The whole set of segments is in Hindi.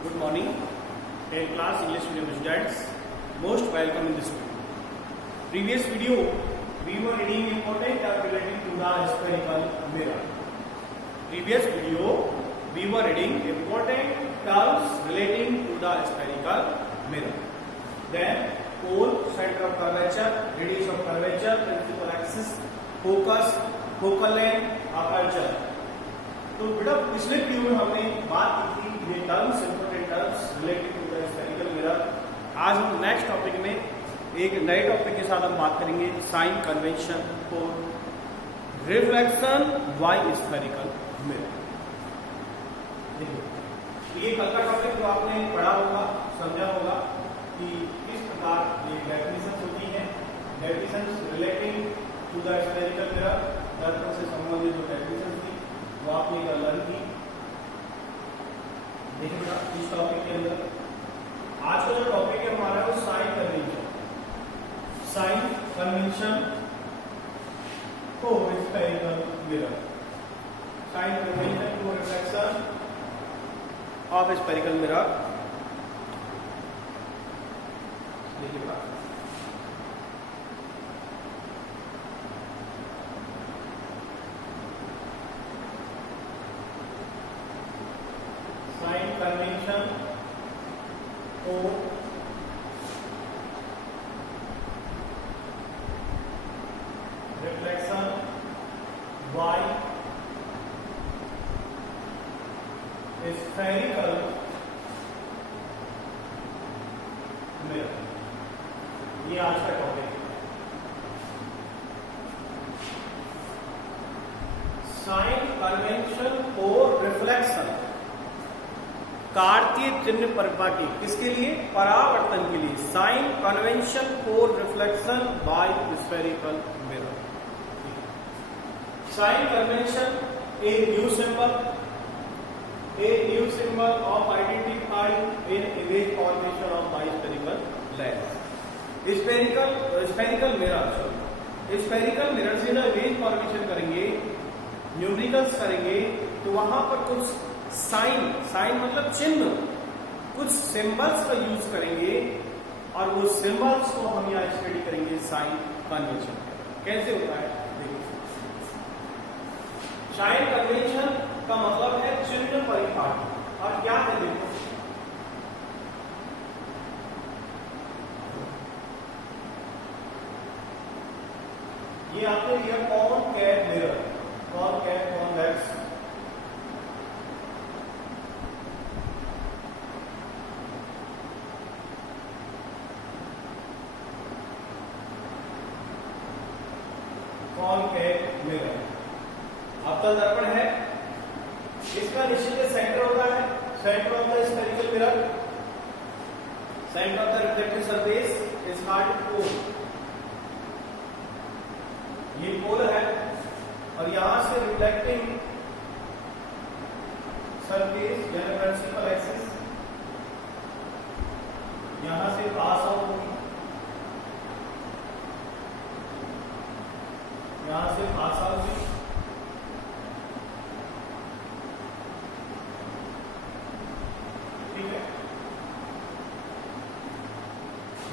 Good morning, 10th class English medium students. Most welcome in this video. Previous video, we were reading important term relating to the spherical mirror. Previous video, we were reading important terms relating to the spherical mirror. Then, pole, center of curvature, radius of curvature, principal axis, focus, focal length, aperture. तो बेटा पिछले वीडियो में हमने बात की थी ये terms important terms related to the spherical mirror. आज हम नेक्स्ट टॉपिक में एक नए टॉपिक के साथ हम बात करेंगे sign convention for reflection by spherical mirror. देखिए ये कल का टॉपिक जो आपने पढ़ा होगा समझा होगा कि किस प्रकार ये डेफिनेशन होती है, definition relating to the spherical mirror, दर्पण से संबंधित जो डेफिनेशन थी वो आपने लर्न की। देखिए बेटा इस टॉपिक के अंदर आज का जो टॉपिक है हमारा वो sign convention. Sign convention for spherical mirror, sign convention for reflection of spherical mirror. देखिए बेटा convention for reflection by spherical mirror, ये आज का टॉपिक है। साइन कन्वेंशन फॉर रिफ्लेक्शन, कार्तीय चिन्ह परिपाटी किसके लिए? परावर्तन के लिए। Sign convention for reflection by spherical mirror. Sign convention a new symbol of identifying in image formation of by spherical lens. Spherical mirror से ना इमेज फॉर्मेशन करेंगे, न्यूमेरिकल्स करेंगे, तो वहां पर कुछ साइन मतलब चिन्ह, कुछ सिंबल्स का यूज करेंगे और वो सिंबल्स को हम यहाँ स्टडी करेंगे साइन कन्वेंशन। कैसे होता है देखिए। साइन कन्वेंशन का मतलब है चिन्ह परिपाटी। और क्या है देखो, ये आपने लिया concave mirror, concave convex. Concave mirror अवतल दर्पण है, इसका निश्चित सेंटर होता है, centre of the spherical mirror, centre of the reflective surface is called pole. ये पोल है और यहां से रिफ्लेक्टिंग सरफेस यानी प्रिंसिपल एक्सिस यहां से पास आउट होगी, यहां से पास आउट हुई, ठीक है।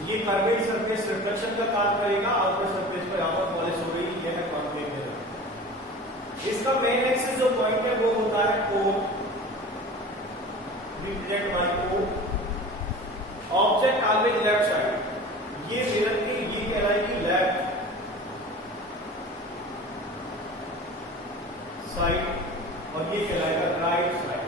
ये कर्वेड सरफेस रिफ्लेक्शन का काम करेगा, आउटर सरफेस पर यहां पर पॉलिश हो गई, यह है कॉनकेव मिरर। इसका मेन एक्सिस जो पॉइंट है वो होता है कोण, रिप्रेजेंट बाय कोण। ऑब्जेक्ट ऑलवेज लेफ्ट साइड, ये मिरर की ये कहलाएगी लेफ्ट साइड और ये कहलाएगा राइट साइड।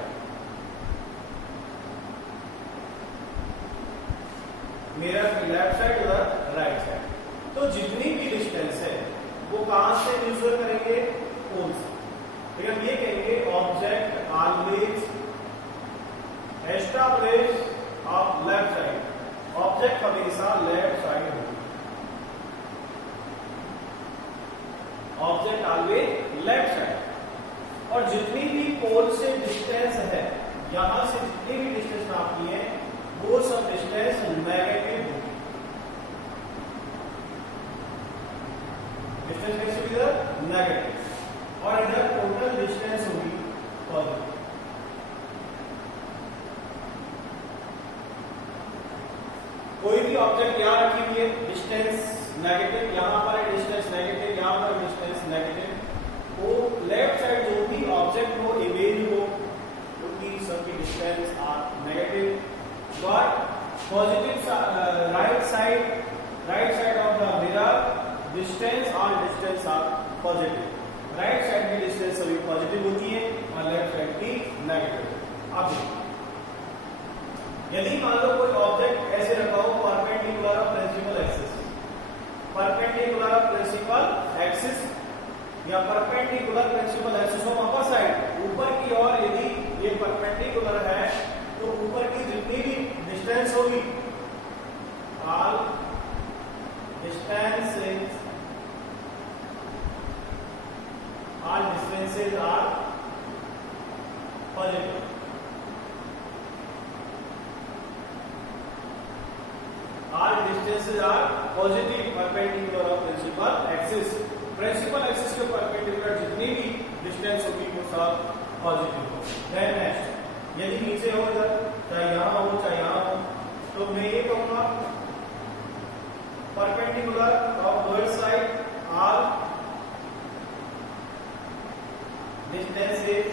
मिरर की लेफ्ट साइड और राइट साइड। तो जितनी भी डिस्टेंस है वो कहां से मेजर करेंगे? पोल से। तो हम ये कहेंगे object always establish of left side, object हमेशा लेफ्ट साइड होगी, ऑब्जेक्ट ऑलवेज लेफ्ट साइड। और जितनी भी पोल से डिस्टेंस है, यहां से जितनी भी डिस्टेंस नापनी है वो सब डिस्टेंस नेगेटिव होगी। डिस्टेंस कैसे होगी इधर? नेगेटिव। और इधर टोटल डिस्टेंस होगी पॉजिटिव। ऑब्जेक्ट यहाँ रखी हुई है, डिस्टेंस नेगेटिव, यहाँ पर है डिस्टेंस नेगेटिव, यहाँ पर डिस्टेंस नेगेटिव। वो लेफ्ट साइड जो भी ऑब्जेक्ट हो, इमेज हो, उनकी सबकी distance are negative. But positive right side of the mirror distance are positive. Right side की डिस्टेंस सभी पॉजिटिव होती है और लेफ्ट साइड की नेगेटिव। अब यदि मान लो कोई ऑब्जेक्ट ऐसे रखा हो perpendicular of principal axis, perpendicular of principal axis या perpendicular principal axis of upper side, ऊपर की ओर यदि ये परपेंडिकुलर है तो ऊपर की जितनी भी डिस्टेंस होगी, all distances are positive. All distances are positive perpendicular of principal axis. Principal axis के perpendicular जितनी भी distance होगी वो सब positive हो। Then next, यदि नीचे हो इधर, चाहे यहाँ हो चाहे यहाँ हो, तो मैं ये कहूँगा perpendicular of both side all distances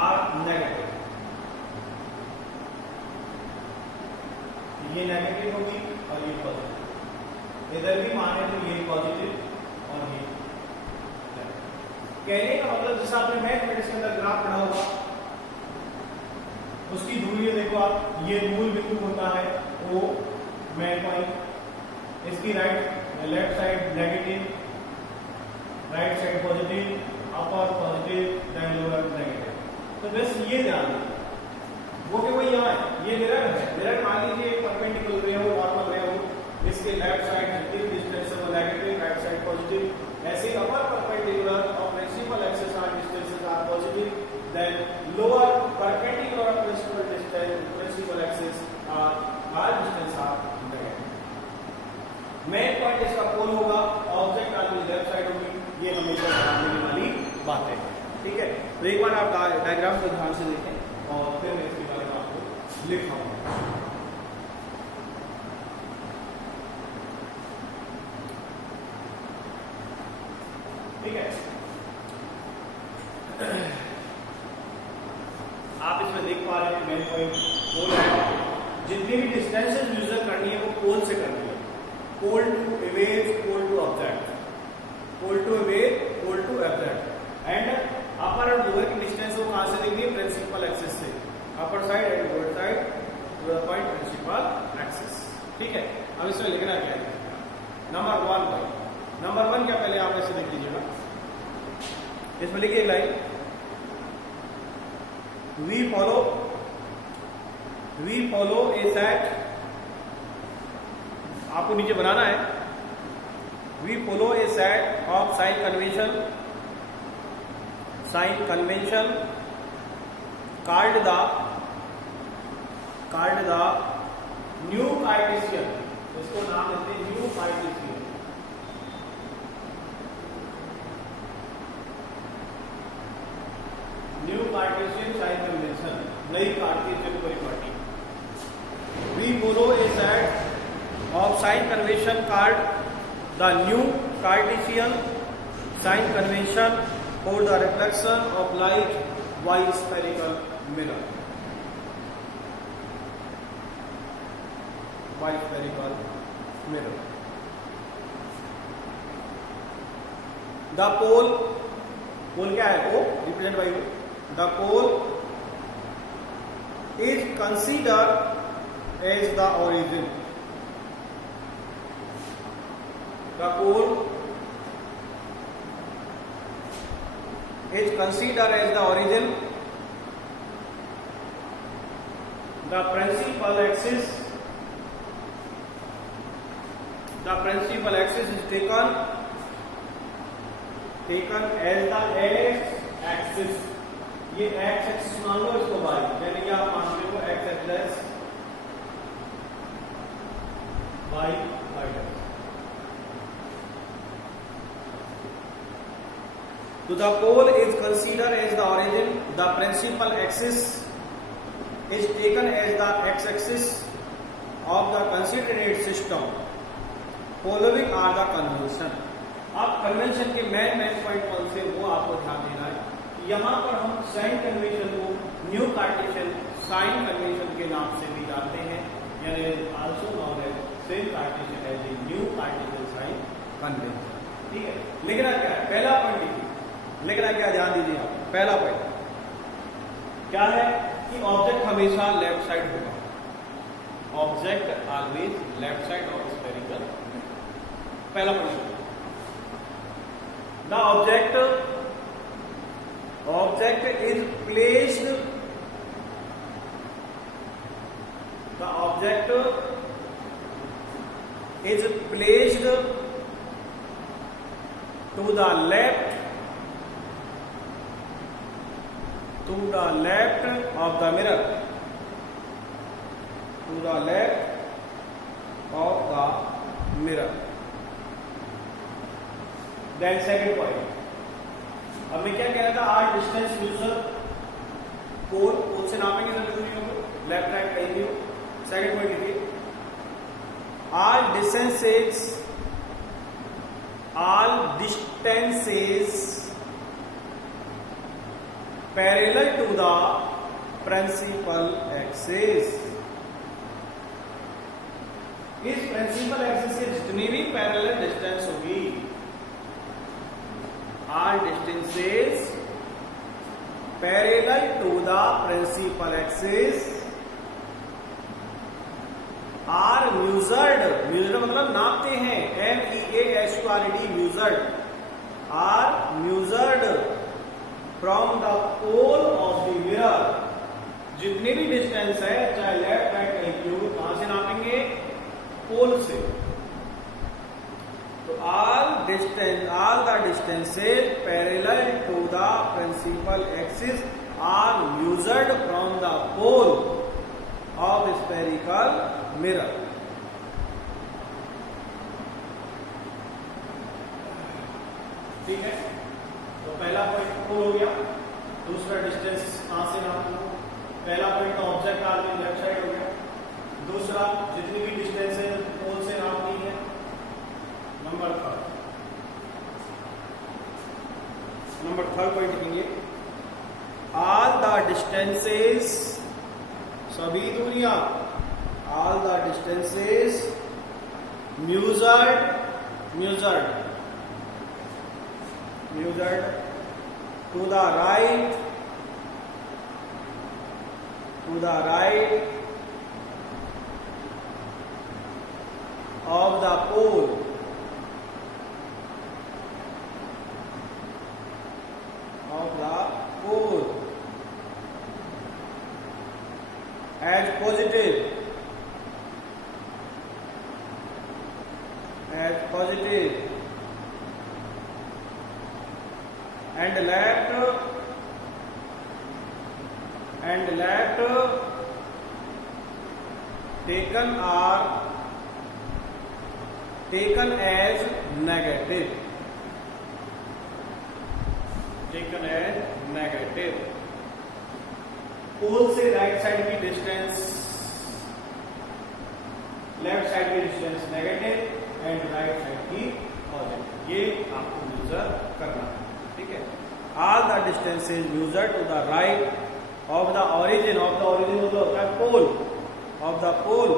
are negative। ये नेगेटिव होगी और ये पॉजिटिव। इधर भी माने तो ये पॉजिटिव और ये कहने का मतलब जैसा आपने मैथमेटिक्स के अंदर ग्राफ पढ़ा होगा, उसकी दूरी देखो आप, ये मूल बिंदु होता है वो मेन पॉइंट, इसकी left side negative, right side positive, upper positive, then lower negative. तो बस ये ध्यान रखिए, वो कि वही यहाँ है, ये मिरर है। मिरर मान लीजिए एक परपेंडिकुलर रे हो, नॉर्मल रे हो, इसके लेफ्ट साइड जितनी डिस्टेंस है वो नेगेटिव, राइट साइड पॉजिटिव। ऐसे अपर परपेंडिकुलर और principal axis are distances are positive, then lower perpendicular और principal axis are distance are negative. Main point इसका पोल होगा, ऑब्जेक्ट आगे लेफ्ट साइड होगी, ये हमेशा ध्यान देने वाली बात है। ठीक है, तो एक बार आप डायग्राम को ध्यान से देखें और फिर मैं इसके बारे में आपको लिखाऊंगा। ठीक है, आप इसमें देख पा रहे हैं मेन पॉइंट पोल है। जितनी भी डिस्टेंसेस मेजर करनी है वो पोल से करनी है। Pole to image, pole to object, pole to image, pole to object. And upper और लोअर की डिस्टेंस वो कहां से देंगे? प्रिंसिपल एक्सिस से। Upper side and lower side to the point principal axis. ठीक है, अब इसमें लिखना क्या है? Number 1 point. नंबर 1 क्या पहले आप ऐसे देख लीजिएगा, इसमें लिखिए एक line, we follow a set, आपको नीचे बनाना है, we follow a set of sign convention called the new Cartesian, इसको नाम देते हैं new Cartesian. New Cartesian sign convention, नई कार्टेशियन परिपाटी। We follow a set of sign convention called the new Cartesian sign convention for the reflection of light by spherical mirror. By spherical mirror. The pole क्या है? O represented by O. The pole is considered as the origin. The pole is considered as the origin. The principal axis is taken as the x-axis. ये x-axis मान लो, इसको y, यानी कि आप मानते हो x-axis y y'. So the pole is considered as the origin. The principal axis is taken as the x-axis. of the considered system following are the convention. अब कन्वेंशन के मेन पॉइंट कौन से वो आपको ध्यान देना है। यहाँ पर हम साइन कन्वेंशन को न्यू कार्टेशियन साइन कन्वेंशन के नाम से भी जानते हैं, यानी also known as same Cartesian as a new Cartesian sign convention. ठीक है, लिखना क्या है, पहला पॉइंट लिखिए, लिखना क्या ध्यान दीजिए आप। पहला पॉइंट क्या है कि ऑब्जेक्ट हमेशा लेफ्ट साइड होगा, object always left side of spherical. पहला point, the object is placed, the object is placed to the left of the mirror, to the left of the mirror. Then second point, अब मैं क्या कह रहा था, आर डिस्टेंस यूजर पोल से नापेंगे जरूरी नहीं होगा, लेफ्ट राइट कहीं भी हो। सेकंड पॉइंट लिखिए, all distances parallel to the principal axis। इस प्रिंसिपल एक्सिस से जितनी भी पैरेलल डिस्टेंस होगी, all distances parallel to the principal axis are measured, measured मतलब नापते हैं, MEASURED, measured, are measured from the pole of the mirror। जितनी भी डिस्टेंस है, चाहे लेफ्ट राइट कहीं की हो, कहां से नापेंगे, पोल से। तो all the distances parallel to the principal axis are measured from the pole of spherical mirror। ठीक है, तो पहला पॉइंट पोल हो गया। दूसरा डिस्टेंस कहां से नापना, पहला point object always left side हो गया। दूसरा जितनी भी डिस्टेंस है पोल से नापनी है। नंबर थर्ड पॉइंट लिखेंगे, ऑल द डिस्टेंसेस, सभी दूरियां, all the distances measured to the right of the pole as positive and left taken as negative, pole से राइट साइड की डिस्टेंस, लेफ्ट साइड की distance negative and right side की पॉजिटिव, ये आपको मेजर करना है। ठीक है, all the distances measured to the right of the origin, मतलब होता है pole, of the pole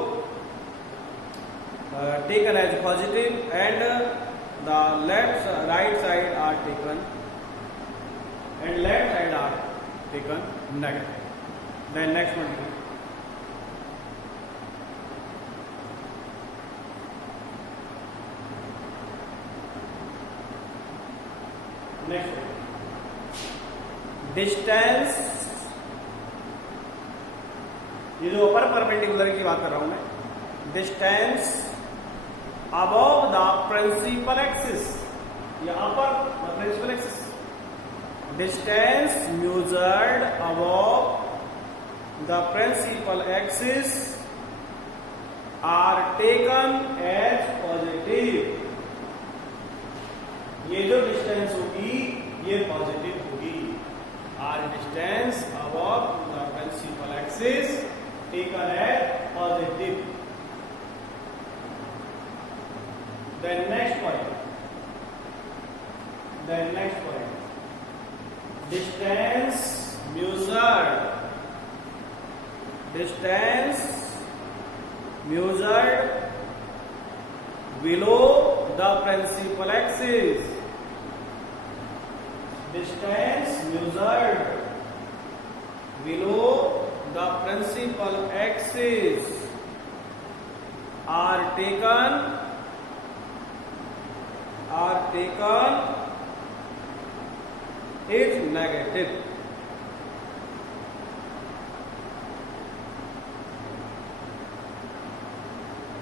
taken as positive and the right side are taken and left side are taken negative। Then next one, next one, distance, ये जो अपर परपेंडिकुलर की बात कर रहा हूं मैं, distance above the principal axis, यहाँ पर the principal axis, distance measured above the principal axis are taken as positive। ये जो डिस्टेंस होगी ये पॉजिटिव होगी। Are distance above the principal axis taken as positive। Then next point, distance measured below the principal axis. Distance measured below the principal axis are taken is negative.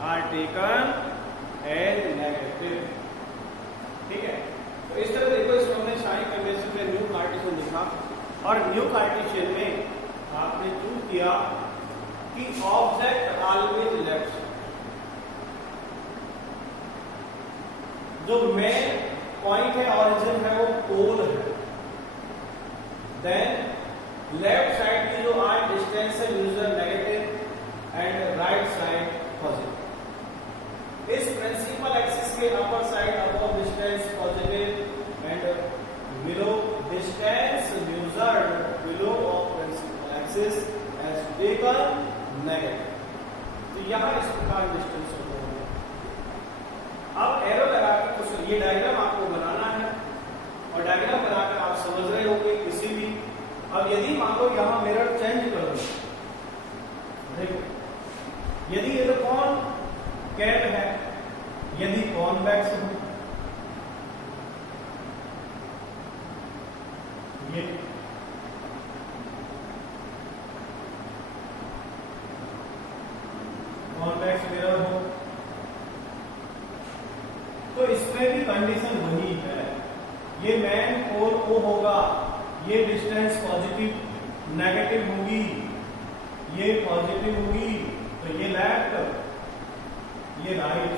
Are taken as negative. ठीक है, तो इस तरह देखो, इसमें हमने साइन कन्वेंशन में न्यू कार्टेशियन लिखा और न्यू कार्टेशियन में आपने चूज किया कि ऑब्जेक्ट ऑलवेज लेफ्ट, जो मेन पॉइंट है, ऑरिजिन है, वो पोल है। देन लेफ्ट साइड की जो आर डिस्टेंस है user negative and right side positive. इस प्रिंसिपल एक्सिस के upper side above distance positive and below distance used below of principal axis as taken negative. तो यहां इस प्रकार डिस्टेंस होता है। अब एरो लगा के कुछ ये डायग्राम आपको बनाना है और डायग्राम बनाकर आप समझ रहे होंगे किसी भी। अब यदि मान लो यहां मिरर चेंज कर दो, देखो यदि ये तो कौन कैट है, यदि कॉन्वेक्स हो, ये कॉन्वेक्स मिरर हो, तो इसमें भी कंडीशन वही है। ये मेन पोल ओ होगा, ये डिस्टेंस पॉजिटिव नेगेटिव होगी, ये पॉजिटिव होगी, तो ये लेफ्ट, ये राइट,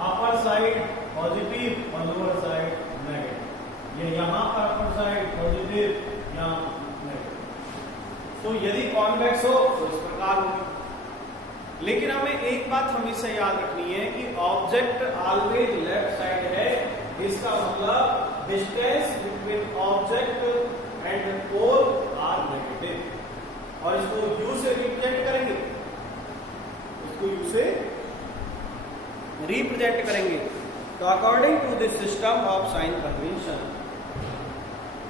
अपर साइड पॉजिटिव और लोअर साइड नेगेटिव। ये यहां पर अपर साइड पॉजिटिव, यहां नेगेटिव। तो यदि कॉन्वेक्स हो तो इस प्रकार होगी। लेकिन हमें एक बात हमेशा याद रखनी है कि ऑब्जेक्ट ऑलवेज लेफ्ट साइड है, इसका मतलब distance between object and pole are negative. और इसको यू से रिप्रेजेंट करेंगे, इसको यू से रिप्रेजेंट करेंगे। तो according to this system of sign convention,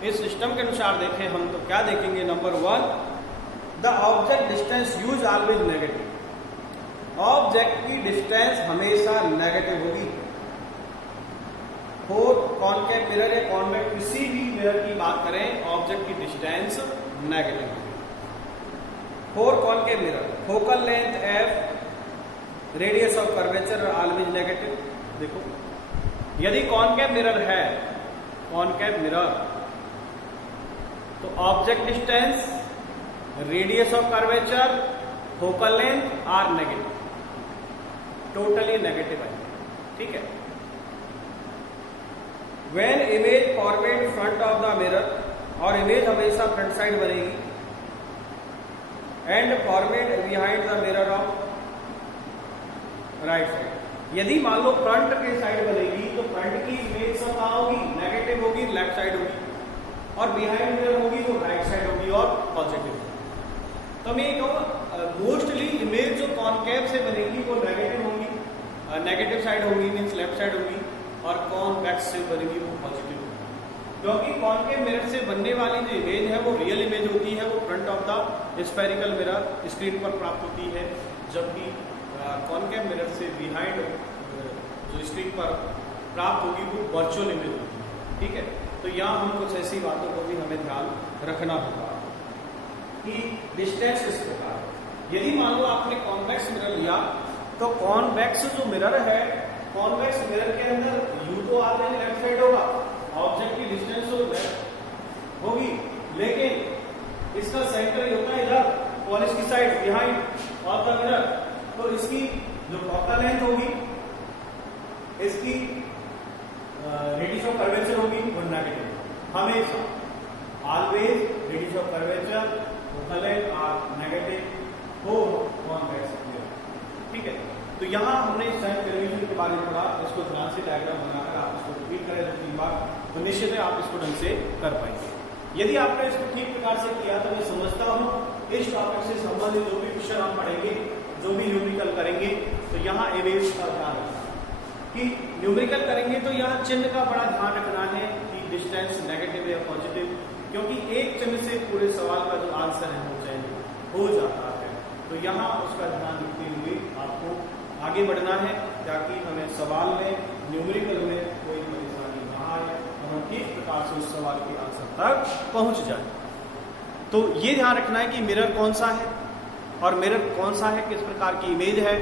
इस सिस्टम के अनुसार देखें हम तो क्या देखेंगे, number 1, the object distance use always negative. Object की डिस्टेंस हमेशा नेगेटिव होगी। हो कॉनकेव मिरर या कॉन्वेक्स किसी भी मिरर की बात करें, ऑब्जेक्ट की डिस्टेंस नेगेटिव होगी। For concave mirror focal length F, radius of curvature always negative. देखो यदि कॉनकेव मिरर है, कॉनकेव मिरर, तो object distance, radius of curvature, focal length are negative, totally negative है। ठीक है, when image forward front of the mirror, और इमेज हमेशा फ्रंट साइड बनेगी, and forward behind the mirror of right side. यदि मान लो फ्रंट के साइड बनेगी तो फ्रंट की इमेज सब कहां होगी, नेगेटिव होगी, लेफ्ट साइड होगी, और बिहाइंड मिरर होगी तो राइट साइड होगी और पॉजिटिव। तो मैं ये कहूँ मोस्टली इमेज जो कॉनकेव से बनेगी वो नेगेटिव होगी, नेगेटिव साइड होगी, मीन्स लेफ्ट साइड होगी, और कॉन्वेक्स से बनेगी वो पॉजिटिव होगी। क्योंकि कॉनकेव मिरर से बनने वाली जो इमेज है वो रियल इमेज होती है, वो front of the spherical mirror screen पर प्राप्त होती है, जबकि कॉनकेव मिरर से बिहाइंड जो स्क्रीन पर प्राप्त होगी वो वर्चुअल इमेज होगी। ठीक है, तो यहाँ हम कुछ ऐसी बातों को भी हमें ध्यान रखना होगा कि डिस्टेंस इस प्रकार। यदि मान लो आपने कॉन्वेक्स मिरर लिया, तो कॉन्वेक्स जो मिरर है, कॉन्वेक्स मिरर के अंदर यू तो आपने लेफ्ट साइड होगा, ऑब्जेक्ट की डिस्टेंस तो लेफ्ट होगी, लेकिन इसका सेंटर ही होता है इधर पॉलिश की side behind of the mirror. तो इसकी जो फोकल लेंथ होगी, इसकी रेडियस ऑफ कर्वेचर होगी वो नेगेटिव, हमेशा always radius of curvature focal length are negative हो कॉन्वेक्स मिरर। ठीक है, तो यहाँ हमने साइन कन्वेंशन के बारे में पढ़ा, इसको ध्यान से डायग्राम बनाकर आप करें 2-3 बार तो निश्चित है आप इसको ढंग से कर पाएंगे। यदि आपने इसको ठीक प्रकार से किया तो मैं समझता हूँ इस टॉपिक से संबंधित जो भी क्वेश्चन हम पढ़ेंगे, जो भी न्यूमेरिकल करेंगे, तो यहाँ इमेज का ध्यान रखना कि न्यूमेरिकल करेंगे तो यहाँ चिन्ह का बड़ा ध्यान रखना है कि डिस्टेंस नेगेटिव या पॉजिटिव, क्योंकि एक चिन्ह से पूरे सवाल का जो आंसर है वो चेंज हो जाता है। तो यहाँ उसका ध्यान रखते हुए आपको आगे बढ़ना है ताकि हमें सवाल में न्यूमेरिकल में कोई परेशानी ना आए, हम किस प्रकार से उस सवाल के आंसर तक पहुंच जाए। तो ये ध्यान रखना है कि मिरर कौन सा है और मिरर कौन सा है, किस प्रकार की इमेज है,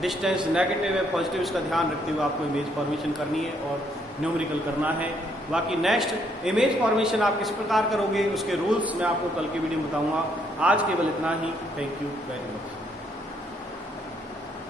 डिस्टेंस नेगेटिव है पॉजिटिव, इसका ध्यान रखते हुए आपको इमेज फॉर्मेशन करनी है और न्यूमेरिकल करना है। बाकी नेक्स्ट इमेज फॉर्मेशन आप किस प्रकार करोगे उसके रूल्स मैं आपको कल की वीडियो में बताऊंगा। आज केवल इतना ही। Thank you very much.